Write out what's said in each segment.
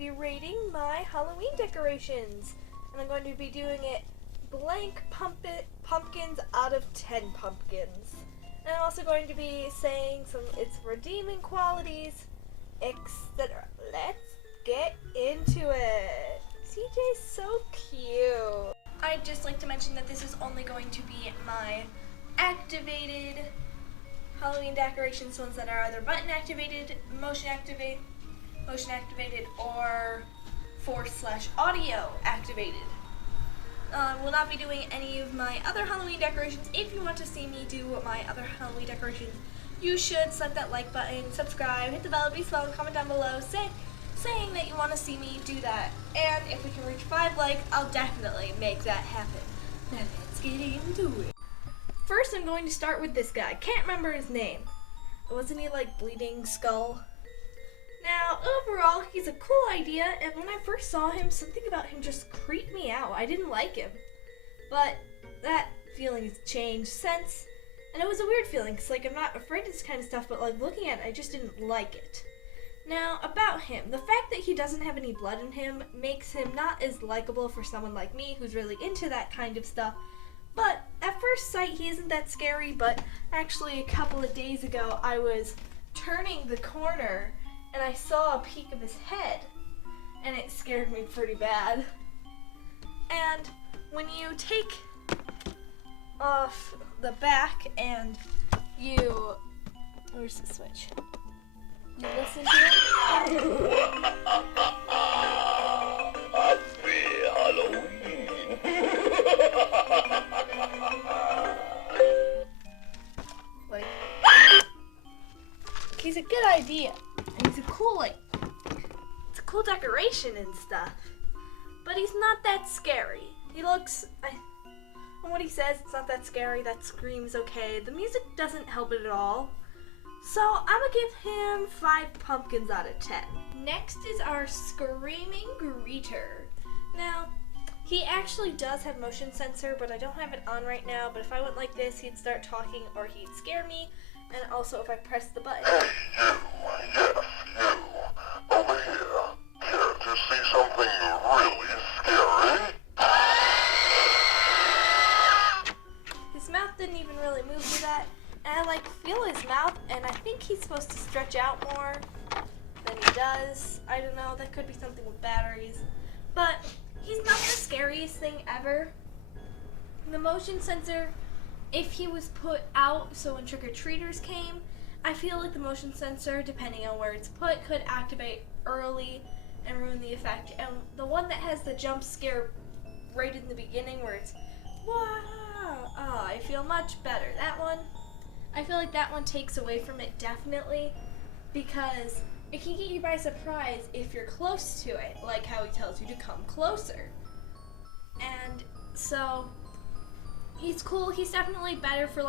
be rating my Halloween decorations. And I'm going to be doing it blank pumpkins out of 10 pumpkins. And I'm also going to be saying some its redeeming qualities, etc. Let's get into it. CJ's so cute. I'd just like to mention that this is only going to be my activated Halloween decorations, ones that are either button activated, motion activated, or /audio activated. Will not be doing any of my other Halloween decorations. If you want to see me do my other Halloween decorations, you should select that like button, subscribe, hit the bell, be small, and comment down below saying that you want to see me do that. And if we can reach 5 likes, I'll definitely make that happen. Now let's get into it. First, I'm going to start with this guy. Can't remember his name. Wasn't he like Bleeding Skull? Now, overall, he's a cool idea, and when I first saw him, something about him just creeped me out. I didn't like him. But that feeling has changed since, and it was a weird feeling, because like, I'm not afraid of this kind of stuff, but like, looking at it, I just didn't like it. Now, about him, the fact that he doesn't have any blood in him makes him not as likable for someone like me who's really into that kind of stuff. But at first sight, he isn't that scary, but actually a couple of days ago, I was turning the corner and I saw a peek of his head, and it scared me pretty bad. And when you take off the back and you, where's the switch? You listen to it. Happy Halloween. Like, he's a good idea. And he's a cool, it's a cool decoration and stuff. But he's not that scary. He looks, from what he says, it's not that scary. That scream's okay. The music doesn't help it at all. So I'm gonna give him 5 pumpkins out of 10. Next is our Screaming Greeter. Now, he actually does have motion sensor, but I don't have it on right now. But if I went like this, he'd start talking or he'd scare me. And also if I press the button. Hey, you. Over here. Care to see something really scary? His mouth didn't even really move to that. And I feel his mouth, and I think he's supposed to stretch out more than he does. I don't know, that could be something with batteries. But he's not the scariest thing ever. The motion sensor, if he was put out, so when trick-or-treaters came, I feel like the motion sensor, depending on where it's put, could activate early and ruin the effect. And the one that has the jump scare right in the beginning where it's, wow, I feel much better. That one, I feel like that one takes away from it definitely, because it can get you by surprise if you're close to it, like how he tells you to come closer. And so, he's cool. He's definitely better for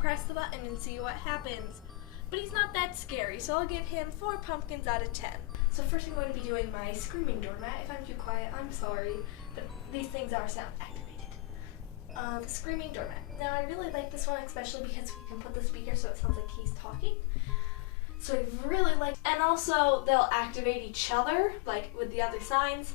press the button and see what happens. But he's not that scary, so I'll give him 4 pumpkins out of 10. So first I'm going to be doing my Screaming Doormat. If I'm too quiet, I'm sorry, but these things are sound activated. Screaming Doormat. Now I really like this one, especially because we can put the speaker so it sounds like he's talking. So I really like, and also they'll activate each other, like with the other signs.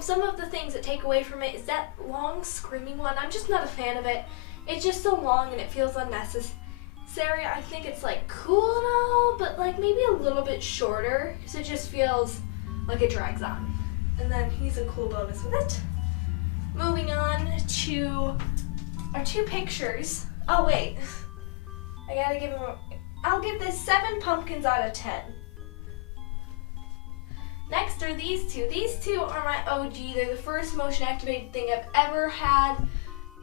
Some of the things that take away from it is that long screaming one. I'm just not a fan of it. It's just so long and it feels unnecessary. I think it's cool and all, but maybe a little bit shorter, because it just feels like it drags on. And then he's a cool bonus with it. Moving on to our 2 pictures. Oh wait, I gotta give him I'll give this 7 pumpkins out of 10. Next are these 2. These 2 are my OG. They're the first motion activated thing I've ever had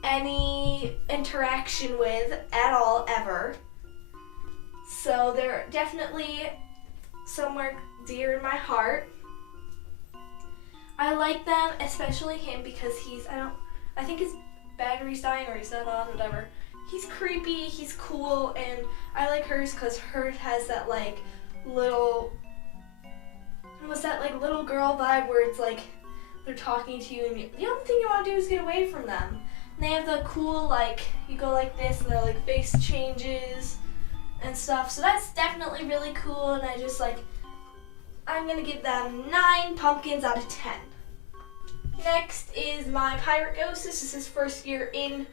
any interaction with at all, ever. So they're definitely somewhere dear in my heart. I like them, especially him, because I think his battery's dying or he's not on, whatever. He's creepy, he's cool, and I like hers because hers has that little, what's that little girl vibe where it's they're talking to you and the only thing you want to do is get away from them. And they have the cool you go like this and their face changes and stuff. So that's definitely really cool, and I going to give them 9 pumpkins out of 10. Next is my pirate ghost. This is his first year in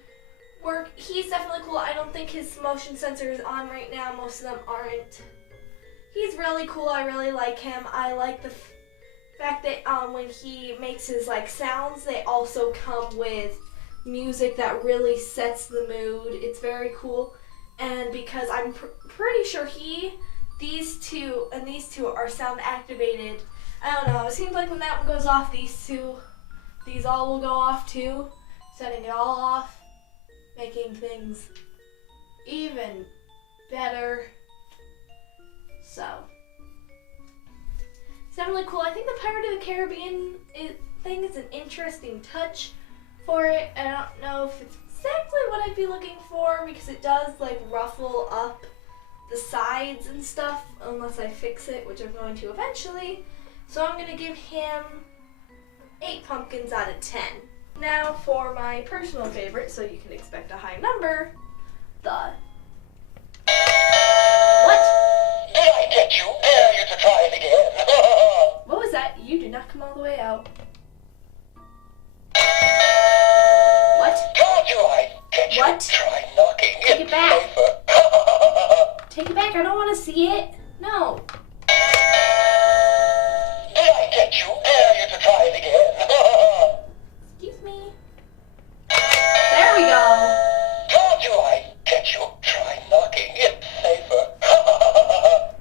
work. He's definitely cool. I don't think his motion sensor is on right now. Most of them aren't. He's really cool. I really like him. I like the fact that when he makes his like sounds, they also come with music that really sets the mood. It's very cool. And because I'm pretty sure these two are sound activated. I don't know. It seems like when that one goes off, these all will go off too, setting it all off, making things even better. So, it's definitely cool. I think the Pirate of the Caribbean thing is an interesting touch for it. I don't know if it's exactly what I'd be looking for because it does like ruffle up the sides and stuff unless I fix it, which I'm going to eventually. So I'm going to give him 8 pumpkins out of 10. Now for my personal favorite, so you can expect a high number, the... What? Did I get you? Dare you to try it again? What was that? You did not come all the way out. What? Told you I'd get you. What? Try knocking Take it back. safer. Take it back, I don't want to see it. No. Did I get you? Dare you to try it again? Excuse me. There we go. Told you I'd get you. Try knocking it safer.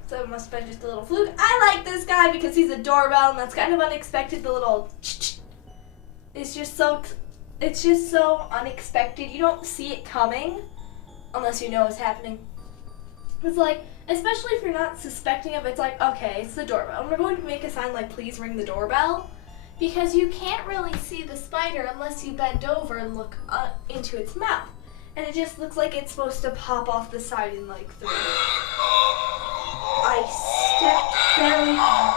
So it must have been just a little fluke. I like this guy because he's a doorbell and that's kind of unexpected. The little it's just so unexpected. You don't see it coming unless you know what's happening. It's like, especially if you're not suspecting of it, it's like, okay, it's the doorbell. And we're going to make a sign like, please ring the doorbell. Because you can't really see the spider unless you bend over and look into its mouth. And it just looks like it's supposed to pop off the side in like 3. I stepped very hard.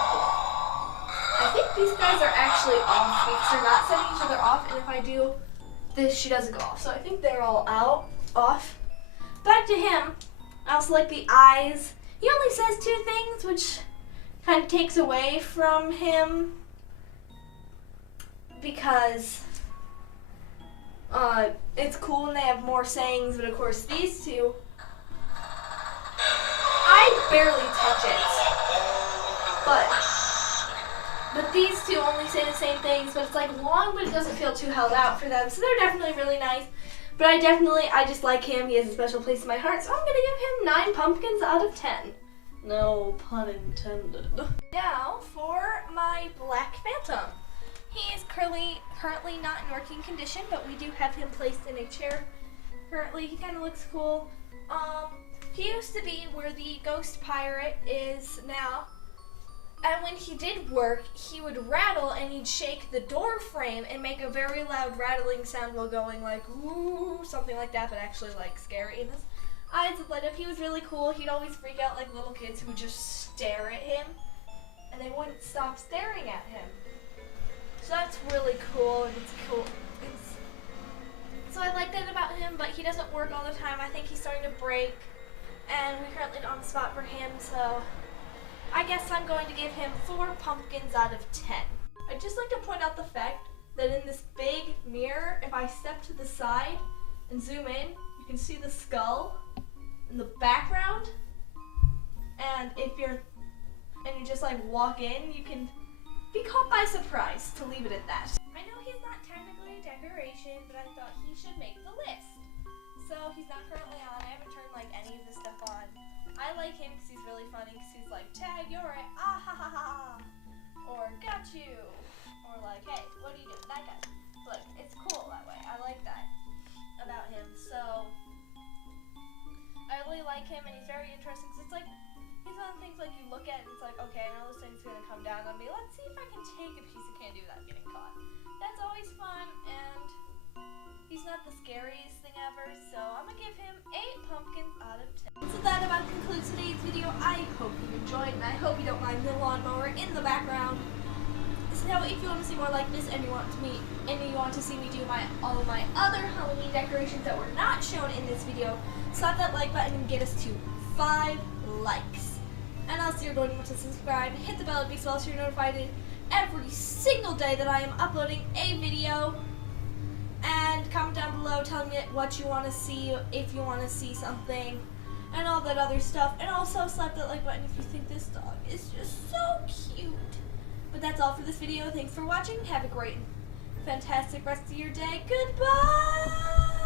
I think these guys are actually off because they're not setting each other off. And if I do this, she doesn't go off. So I think they're all off. Back to him. I also like the eyes. He only says 2 things, which kind of takes away from him because it's cool and they have more sayings, but of course these 2, I barely touch it, but these 2 only say the same things, but it's like long, but it doesn't feel too held out for them, so they're definitely really nice. But I just like him. He has a special place in my heart, so I'm going to give him 9 pumpkins out of 10. No pun intended. Now, for my Black Phantom. He is currently not in working condition, but we do have him placed in a chair currently. He kind of looks cool. He used to be where the Ghost Pirate is now. And when he did work, he would rattle and he'd shake the door frame and make a very loud rattling sound while going like, ooh, something like that, but actually like scary. And his eyes would light up. He was really cool. He'd always freak out like little kids who would just stare at him. And they wouldn't stop staring at him. So that's really cool, and it's cool. So I like that about him, but he doesn't work all the time. I think he's starting to break, and we currently don't have a spot for him, so I guess I'm going to give him 4 pumpkins out of 10. I'd just like to point out the fact that in this big mirror, if I step to the side and zoom in, you can see the skull in the background, and if you just like walk in, you can be caught by surprise, to leave it at that. I know he's not technically a decoration, but I thought he should make the list. So he's not currently on. I haven't turned like any of this stuff on. I like him because he's really funny, because he's like, tag, you're it, ah ha ha ha, or got you, or like, hey, what are you doing, that guy. Like, it's cool that way. I like that about him. So I really like him, and he's very interesting, because it's like, he's one of the things like you look at and it's like, okay, I know this thing's gonna come down on me. Let's see if I can take a piece of candy without getting caught. That's always fun, and he's not the scariest thing ever, so I'm gonna give him 8 pumpkins out of 10. So that about concludes today's video. I hope you enjoyed, and I hope you don't mind the lawnmower in the background. So if you want to see more like this, and you want to see me do all of my other Halloween decorations that were not shown in this video, slap that like button and get us to 5 likes. And also you're going to want to subscribe, hit the bell as well so you're notified every single day that I am uploading a video. And comment down below telling me what you want to see, if you want to see something, and all that other stuff. And also slap that like button if you think this dog is just so cute. But that's all for this video. Thanks for watching. Have a great, fantastic rest of your day. Goodbye!